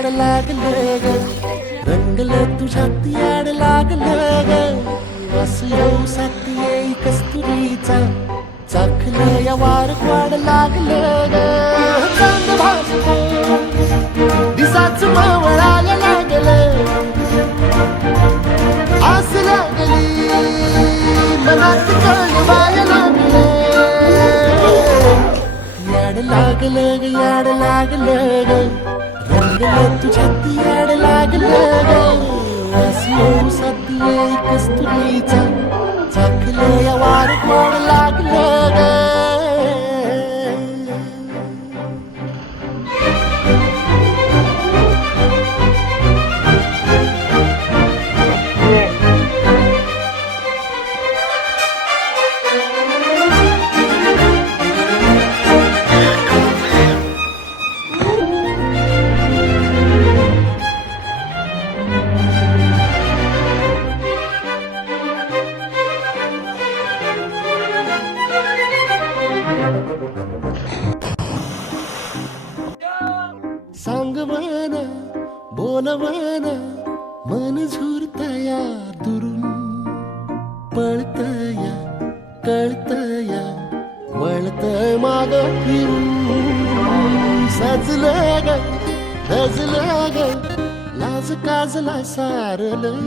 याड लागलं ग, रंगलं तुझ्यात याड लागलं ग. वास येऊ साथ येई कस्तुरीचा, चाखलं या वार वाड लागलं ग. चांद भासलं दिसाच मावळायला लागलं, आस लागली मनात कळवायला लागलं. याड लागलं ग, याड लागलं ग, रंगलं तुझ्यात याड लागलं ग. वास येऊ साथ येई कस्तुरीचा, चाखलं या वार वाड लागलं ग. सांगवान बोलवान मन झुरतया दुरून, पळतया कळतया वळतय माग फिरून. सजलं ग धजलं ग, लाज काजला सारलं,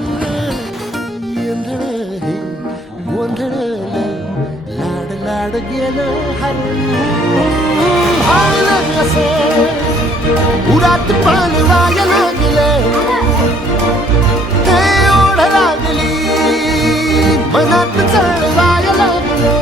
येंधळ हे गोंधळलं, लाड लाड गेलं हरून. भावलं कसं उरात पालवाया लागलं, ते ओढ लागली मनात चळवाया लागलं.